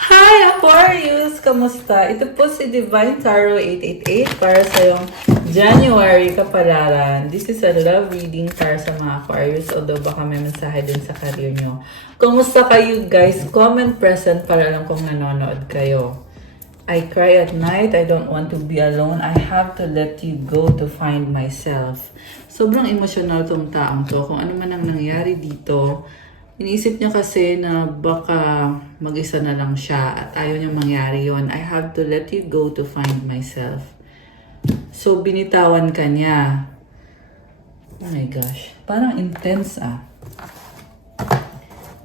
Hi, Aquarius! Kamusta? Ito po si Divine Tarot 888 para sa yung January kapalaran. This is a love reading para sa mga Aquarius, although baka may mensahe din sa career nyo. Kumusta kayo guys? Comment present para alam kung nanonood kayo. I cry at night. I don't want to be alone. I have to let you go to find myself. Sobrang emotional tong taong to. Kung ano man ang nangyari dito, iniisip niya kasi na baka mag-isa na lang siya at ayaw niya mangyari yon. I have to let you go to find myself. So, binitawan ka niya. Oh my gosh. Parang intense ah.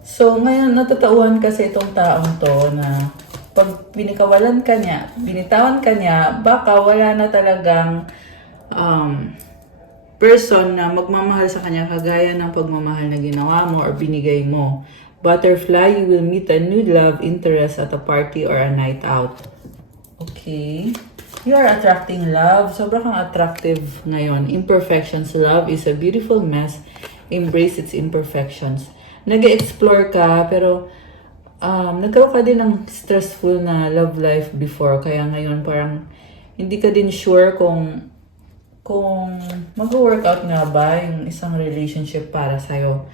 So, ngayon natatauhan kasi itong taong to na pag binikawalan ka niya, binitawan ka niya, baka wala na talagang person na magmamahal sa kanya kagaya ng pagmamahal na ginawa mo or binigay mo. Butterfly, you will meet a new love interest at a party or a night out. Okay. You are attracting love. Sobrang kang attractive ngayon. Imperfections. Love is a beautiful mess. Embrace its imperfections. Nag-explore ka, pero nagkaroon ka din ng stressful na love life before. Kaya ngayon parang hindi ka din sure kung mag-workout nga ba yung isang relationship para sa'yo.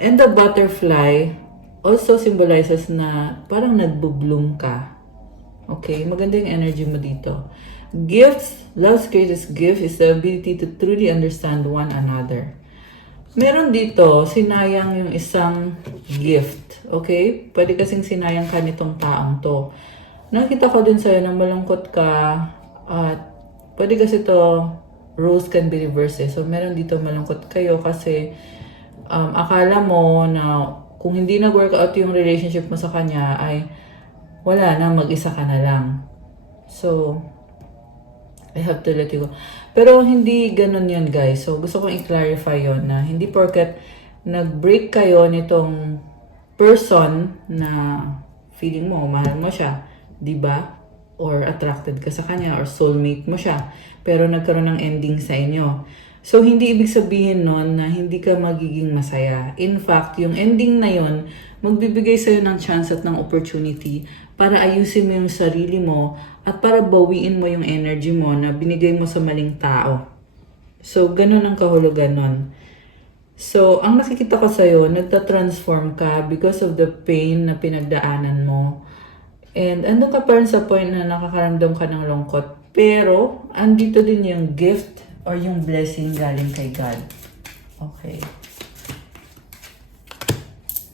And the butterfly also symbolizes na parang nagbo-bloom ka. Okay? Maganda yung energy mo dito. Gifts, love's greatest gift is the ability to truly understand one another. Meron dito, sinayang yung isang gift. Okay? Pwede kasing sinayang ka nitong taong to. Nakita ko din sa'yo na malungkot ka at pwede kasi to roles can be reversed. So, meron dito malungkot kayo kasi akala mo na kung hindi nag-workout yung relationship mo sa kanya ay wala na, mag-isa ka na lang. So, I have to let you go. Pero hindi ganun yun guys. So, gusto kong i-clarify yun na hindi porket nag-break kayo nitong person na feeling mo, mahal mo siya, di ba? Or attracted ka sa kanya or soulmate mo siya, pero nagkaroon ng ending sa inyo. So, hindi ibig sabihin nun na hindi ka magiging masaya. In fact, yung ending na yon magbibigay sa'yo ng chance at ng opportunity para ayusin mo yung sarili mo at para bawiin mo yung energy mo na binigay mo sa maling tao. So, ganun ang kahulugan nun. So, ang nakikita ko sa'yo, nagta-transform ka because of the pain na pinagdaanan mo. And andun ka pa rin sa point na nakakaramdam ka ng lungkot. Pero, andito din yung gift or yung blessing galing kay God. Okay.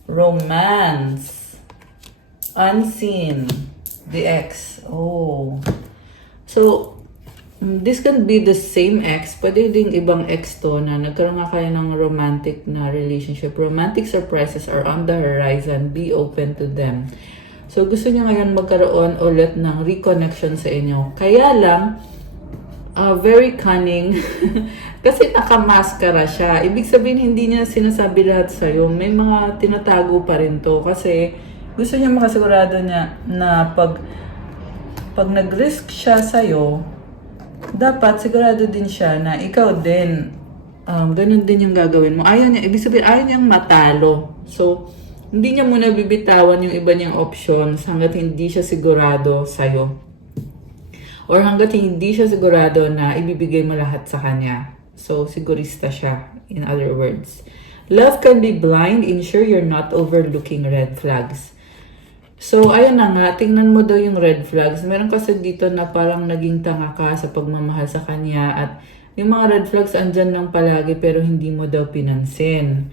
Romance. Unseen. The ex. Oh. So, this can be the same ex. Pwede ding ibang ex to na nagkaroon nga kayo ng romantic na relationship. Romantic surprises are on the horizon. Be open to them. So, gusto niya ngayon magkaroon ulit ng reconnection sa inyo. Kaya lang, very cunning. Kasi nakamaskara siya. Ibig sabihin, hindi niya sinasabi lahat sa'yo. May mga tinatago pa rin to. Kasi gusto niya makasigurado niya na pag nag-risk siya sa'yo, dapat sigurado din siya na ikaw din, ganun din yung gagawin mo. Ayaw niya, ibig sabihin, ayaw niyang matalo. So, hindi niya muna bibitawan yung iba niyang options hanggat hindi siya sigurado sa'yo. Or hanggat hindi siya sigurado na ibibigay mo lahat sa kanya. So, sigurista siya, in other words. Love can be blind. Ensure you're not overlooking red flags. So, ayun na nga, tingnan mo daw yung red flags. Meron kasi dito na parang naging tanga ka sa pagmamahal sa kanya at yung mga red flags andyan lang palagi pero hindi mo daw pinansin.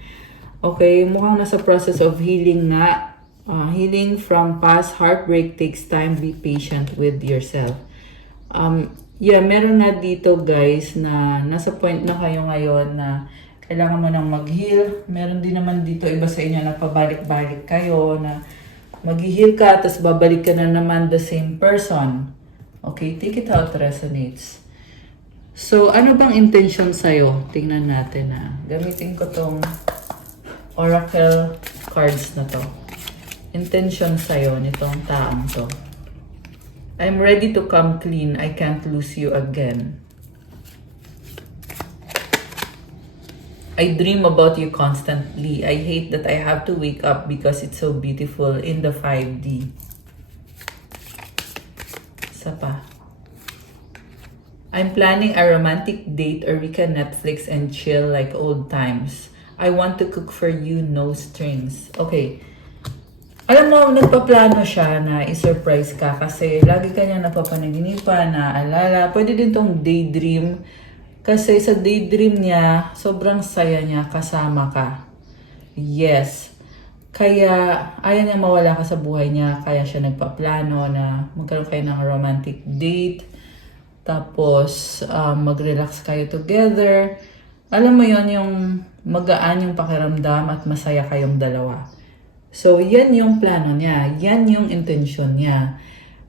Okay, mukhang nasa process of healing nga. Healing from past heartbreak takes time. Be patient with yourself. Yeah, meron na dito guys na nasa point na kayo ngayon na kailangan mo nang mag-heal. Meron din naman dito iba sa inyo na pabalik-balik kayo na mag-heal ka tapos babalik ka na naman the same person. Okay, take it how it resonates. So, ano bang intention sa'yo? Tingnan natin na. Gamitin ko tong oracle cards na to. Intention sa'yo nitong taong to. I'm ready to come clean. I can't lose you again. I dream about you constantly. I hate that I have to wake up because it's so beautiful in the 5D. Isa pa. I'm planning a romantic date or we can Netflix and chill like old times. I want to cook for you, no strings. Okay. Alam mo, nagpaplano siya na i-surprise ka kasi lagi ka niya napapanaginipan, naaalala. Pwede din tong daydream. Kasi sa daydream niya, sobrang saya niya kasama ka. Yes. Kaya ayaw niya mawala ka sa buhay niya. Kaya siya nagpaplano na magkaroon kayo ng romantic date. Tapos mag-relax kayo together. Alam mo yon, yung magaan yung pakiramdam at masaya kayong dalawa. So, yan yung plano niya. Yan yung intention niya.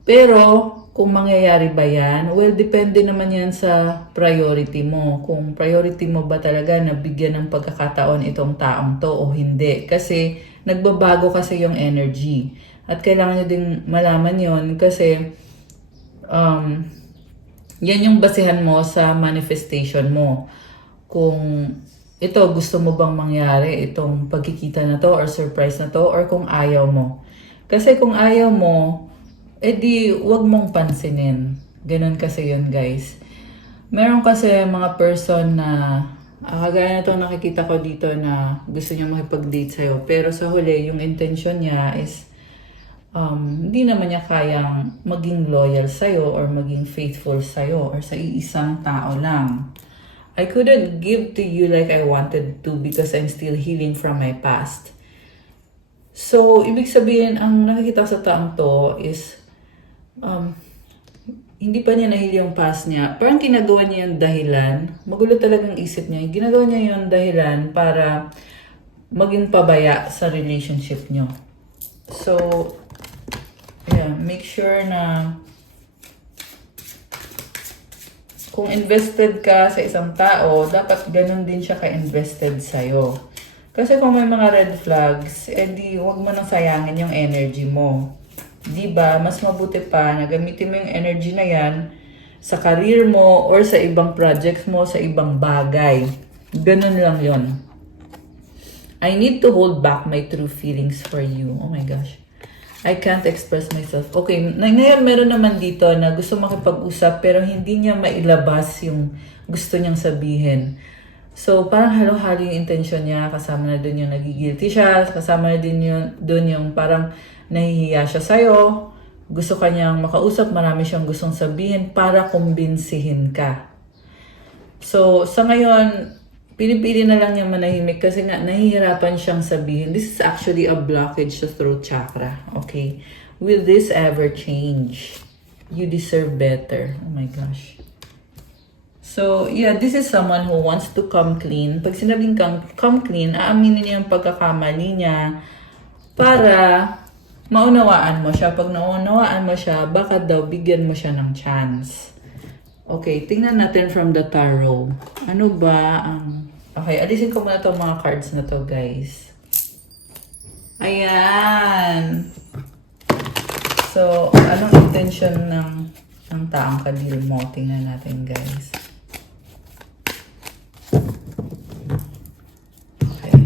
Pero, kung mangyayari ba yan? Well, depende naman yan sa priority mo. Kung priority mo ba talaga na bigyan ng pagkakataon itong taong to o hindi. Kasi, nagbabago kasi yung energy. At kailangan nyo ding malaman yon kasi yan yung basihan mo sa manifestation mo. Kung ito, gusto mo bang mangyari itong pagkikita na to or surprise na to or kung ayaw mo. Kasi kung ayaw mo, edi wag mong pansinin. Ganun kasi yun, guys. Meron kasi mga person na kagaya na itong nakikita ko dito na gusto niya makipag-date sa'yo. Pero sa huli, yung intention niya is hindi naman niya kayang maging loyal sa'yo or maging faithful sa'yo or sa iisang tao lang. I couldn't give to you like I wanted to because I'm still healing from my past. So, ibig sabihin, ang nakikita sa taong to is hindi pa niya nahil yung past niya. Parang ginagawa niya yung dahilan. Magulo talagang isip niya. Ginagawa niya yung dahilan para maging pabaya sa relationship niyo. So, yeah, make sure na kung invested ka sa isang tao, dapat ganun din siya ka-invested sa'yo. Kasi kung may mga red flags, edi huwag mo nang sayangin yung energy mo. Diba? Mas mabuti pa na gamitin mo yung energy na yan sa career mo or sa ibang projects mo, sa ibang bagay. Ganun lang yon. I need to hold back my true feelings for you. Oh my gosh. I can't express myself. Okay, ngayon meron naman dito na gusto makipag-usap pero hindi niya mailabas yung gusto niyang sabihin. So, parang halo-halo yung intention niya. Kasama na dun yung nagigilty siya. Kasama na din dun yung parang nahihiya siya sa'yo. Gusto kanyang makausap. Marami siyang gustong sabihin para kumbinsihin ka. So, sa ngayon, pinipili na lang niya manahimik kasi nga nahihirapan siyang sabihin. This is actually a blockage sa throat chakra. Okay? Will this ever change? You deserve better. Oh my gosh. So, yeah, this is someone who wants to come clean. Pag sinabing come clean, aaminin niya yung pagkakamali niya para maunawaan mo siya. Pag naunawaan mo siya, baka daw bigyan mo siya ng chance. Okay, tingnan natin from the tarot. Ano ba ang... Okay, alisin ko muna itong mga cards na to, guys. Ayan. So, anong intention ng taong kadil mo? Tingnan natin, guys. Okay.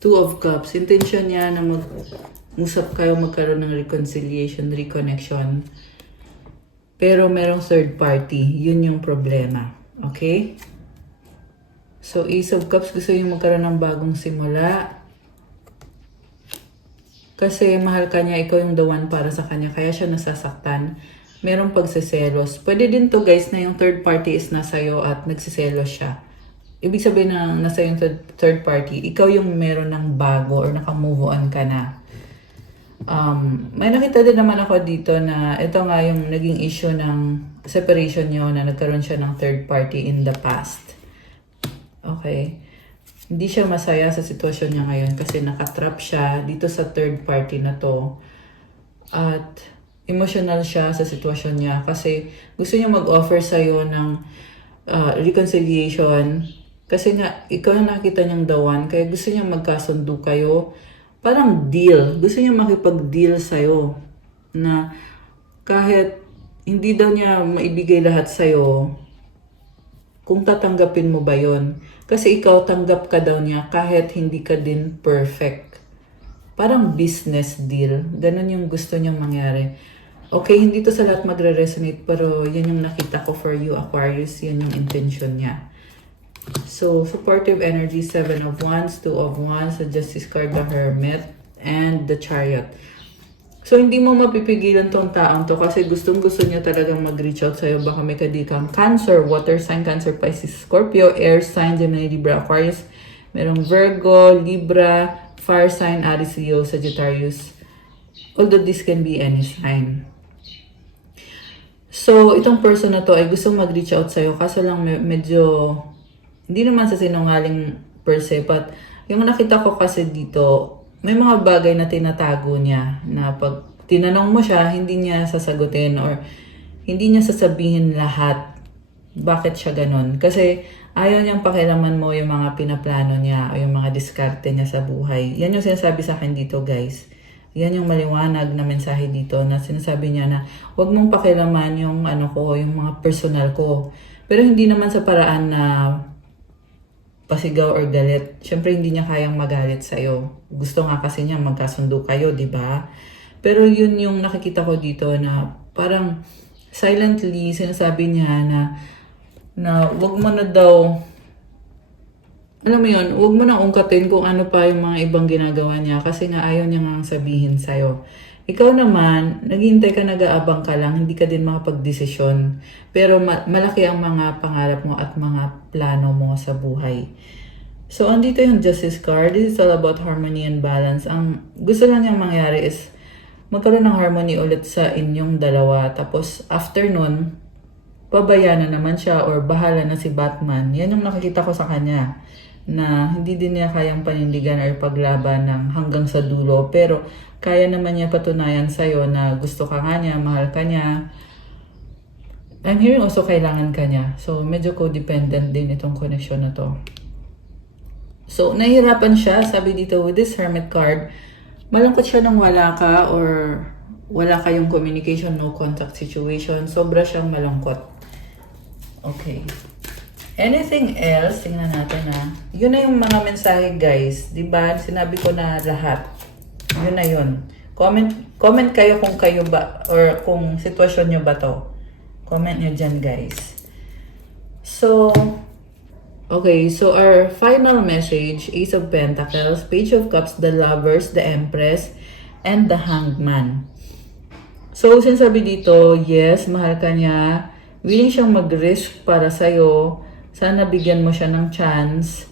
Two of Cups. Intention niya na mag-usap kayo, magkaroon ng reconciliation, reconnection. Pero merong third party. Yun yung problema. Okay? So, Ace of Cups, gusto yung magkaroon ng bagong simula. Kasi mahal ka niya, ikaw yung the one para sa kanya. Kaya siya nasasaktan. Merong pagsiselos. Pwede din to, guys, na yung third party is nasayo at nagsiselos siya. Ibig sabihin na nasa yung third party, ikaw yung meron ng bago or naka-move on ka na. May nakita din naman ako dito na ito nga yung naging issue ng separation nyo na nagkaroon siya ng third party in the past. Okay. Hindi siya masaya sa sitwasyon niya ngayon kasi nakatrap siya dito sa third party na to. At emotional siya sa sitwasyon niya kasi gusto niya mag-offer sa'yo ng reconciliation. Kasi nga, ikaw yung nakita niyang the one, kaya gusto niya magkasundo kayo. Parang deal. Gusto niya makipag-deal sa'yo. Na kahit hindi daw niya maibigay lahat sa'yo, kung tatanggapin mo ba yon? Kasi ikaw tanggap ka daw niya kahit hindi ka din perfect. parang business deal. Ganun yung gusto niyang mangyari. Okay, hindi to sa lahat magre-resonate, pero yan yung nakita ko for you, Aquarius. Yan yung intention niya. So, supportive energy, 7 of Wands, 2 of Wands, the Justice card, the Hermit, and the Chariot. So, hindi mo mapipigilan tong taong to kasi gustong-gusto niya talagang mag-reach out sa'yo. Baka may kadikang Cancer, Water sign, Cancer, Pisces, Scorpio, Air sign, Gemini, Libra, Aquarius. Merong Virgo, Libra, Fire sign, Aries, Leo, Sagittarius. Although this can be any sign. So, itong person na to ay gustong mag-reach out sa'yo kaso lang medyo, hindi naman sa sinungaling per se, but yung nakita ko kasi dito, may mga bagay na tinatago niya na pag tinanong mo siya, hindi niya sasagutin or hindi niya sasabihin lahat bakit siya ganun. Kasi ayaw niyang pakialaman mo yung mga pinaplano niya o yung mga diskarte niya sa buhay. Yan yung sinasabi sa akin dito, guys. Yan yung maliwanag na mensahe dito na sinasabi niya na huwag mong pakialaman yung yung mga personal ko. Pero hindi naman sa paraan na pasigaw or galit. Siyempre, hindi niya kayang magalit sa'yo. Gusto nga kasi niya magkasundo kayo, di ba? Pero yun yung nakikita ko dito na parang silently sinasabi niya na wag mo na daw, alam mo yun, wag mo na ungkatin kung ano pa yung mga ibang ginagawa niya kasi nga ayaw niya nga sabihin sa'yo. Ikaw naman, naghihintay ka, nag-aabang ka lang, hindi ka din makapag-desisyon. Pero malaki ang mga pangarap mo at mga plano mo sa buhay. So, andito yung Justice card. This is all about harmony and balance. Ang gusto lang niyang mangyari is magkaroon ng harmony ulit sa inyong dalawa. Tapos, after nun, pabaya na naman siya or bahala na si Batman. Yan yung nakikita ko sa kanya na hindi din niya kayang panindigan or paglaban ng hanggang sa dulo. Pero, kaya naman niya patunayan sa'yo na gusto ka nga niya, mahal ka niya. I'm hearing also kailangan ka niya. So, medyo codependent din itong connection na to. So, nahihirapan siya, sabi dito with this Hermit card, malungkot siya nang wala ka or wala kayong communication, no contact situation. Sobra siyang malungkot. Okay. Anything else? Tingnan natin na. Yun na yung mga mensahe, guys. Diba? Sinabi ko na lahat. Yun na yun. Comment kayo kung kayo ba or kung sitwasyon nyo ba to. Comment nyo dyan, guys. So, okay. So, our final message, Ace of Pentacles, Page of Cups, the Lovers, the Empress, and the Hanged Man. So, sinasabi dito, yes, mahal ka niya. Willing siyang mag-risk para sa'yo. Sana bigyan mo siya ng chance.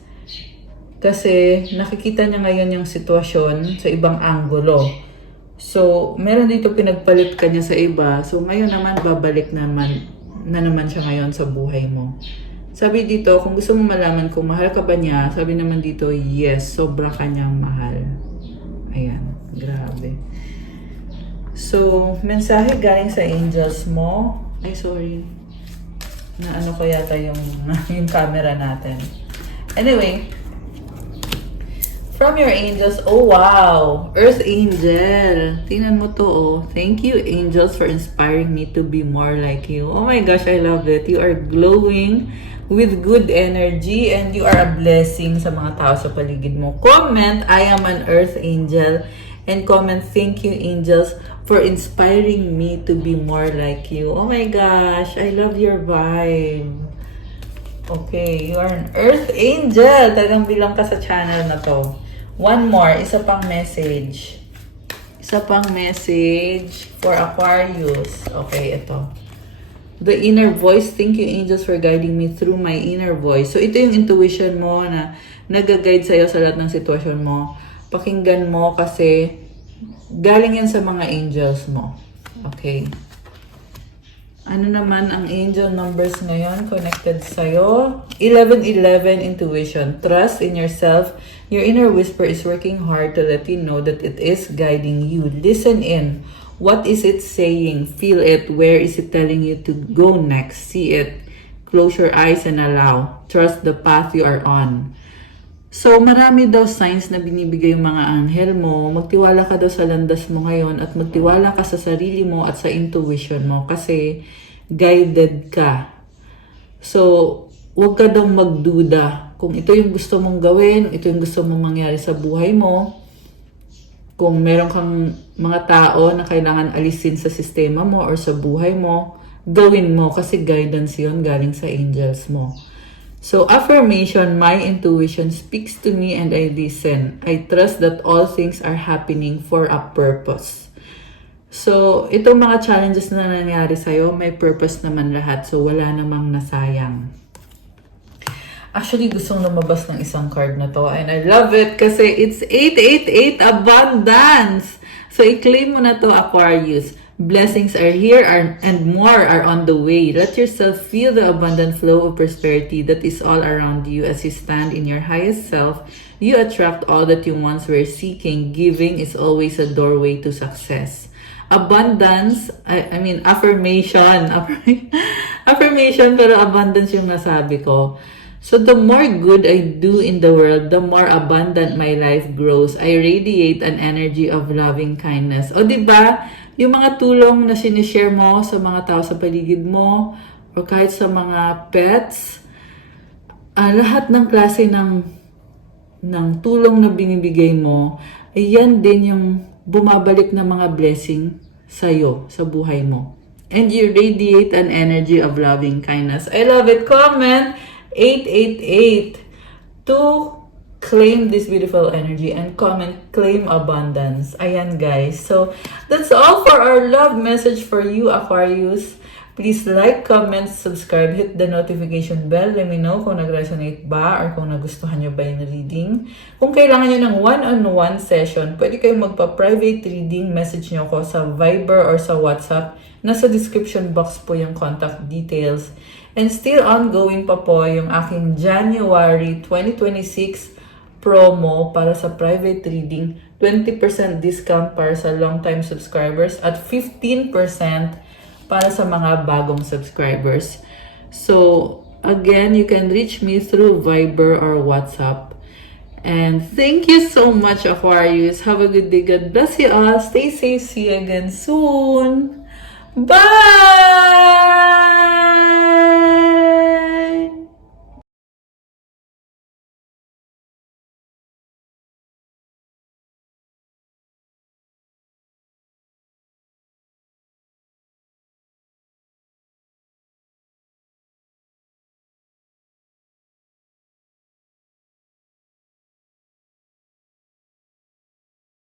Kasi nakikita niya ngayon yung sitwasyon sa ibang anggulo. So, meron dito pinagpalit ka niya sa iba. So, ngayon naman, babalik naman siya ngayon sa buhay mo. Sabi dito, kung gusto mo malaman kung mahal ka ba niya, sabi naman dito, yes, sobra ka niyang mahal. Ayan, grabe. So, mensahe galing sa angels mo. Ay, sorry. Na ano ko yata yung camera natin. Anyway, from your angels, oh wow, Earth Angel. Tingnan mo to, oh. Thank you, angels, for inspiring me to be more like you. Oh my gosh, I love it. You are glowing with good energy and you are a blessing sa mga tao sa paligid mo. Comment, I am an Earth Angel. And comment, thank you, angels, for inspiring me to be more like you. Oh my gosh, I love your vibe. Okay, you are an Earth Angel. Talagang bilang ka sa channel na to. One more, isa pang message. Isa pang message for Aquarius. Okay, ito. The inner voice. Thank you, angels, for guiding me through my inner voice. So, ito yung intuition mo na nag-guide sa'yo sa lahat ng sitwasyon mo. Pakinggan mo kasi galing yan sa mga angels mo. Okay. Ano naman ang angel numbers ngayon connected sa'yo? 1111 intuition. Trust in yourself. Your inner whisper is working hard to let you know that it is guiding you. Listen in. What is it saying? Feel it. Where is it telling you to go next? See it. Close your eyes and allow. Trust the path you are on. So, marami daw signs na binibigay yung mga anghel mo. Magtiwala ka daw sa landas mo ngayon at magtiwala ka sa sarili mo at sa intuition mo kasi guided ka. So, huwag ka daw magduda. Kung ito yung gusto mong gawin, ito yung gusto mong mangyari sa buhay mo, kung meron kang mga tao na kailangan alisin sa sistema mo or sa buhay mo, gawin mo kasi guidance yon galing sa angels mo. So, affirmation, my intuition speaks to me and I listen. I trust that all things are happening for a purpose. So, itong mga challenges na nangyari sa'yo, may purpose naman lahat. So, wala namang nasayang. Actually, gustong lumabas ng isang card na to. And I love it kasi it's 888 Abundance. So, i-claim mo na to, Aquarius. Blessings are here and more are on the way. Let yourself feel the abundant flow of prosperity that is all around you as you stand in your highest self. You attract all that you once were seeking. Giving is always a doorway to success. Abundance, I mean affirmation. Affirmation pero abundance yung nasabi ko. So the more good I do in the world, the more abundant my life grows. I radiate an energy of loving kindness. O diba, yung mga tulong na sinishare mo sa mga tao sa paligid mo, o kahit sa mga pets, lahat ng klase ng tulong na binibigay mo, yan din yung bumabalik na mga blessing sa'yo, sa buhay mo. And you radiate an energy of loving kindness. I love it. Comment 888 to claim this beautiful energy and comment claim abundance. Ayan guys. So that's all for our love message for you, Aquarius. Please like, comment, subscribe, hit the notification bell. Let me know kung nag-resonate ba or kung nagustuhan nyo ba yung reading. Kung kailangan nyo ng one-on-one session, pwede kayong magpa-private reading. Message nyo ko sa Viber or sa WhatsApp. Nasa description box po yung contact details. And still ongoing pa po yung aking January 2026 promo para sa private reading. 20% discount para sa long-time subscribers at 15% para sa mga bagong subscribers. So, again, you can reach me through Viber or WhatsApp. And thank you so much, Aquarius. Have a good day. God bless you all. Stay safe. See you again soon. Bye!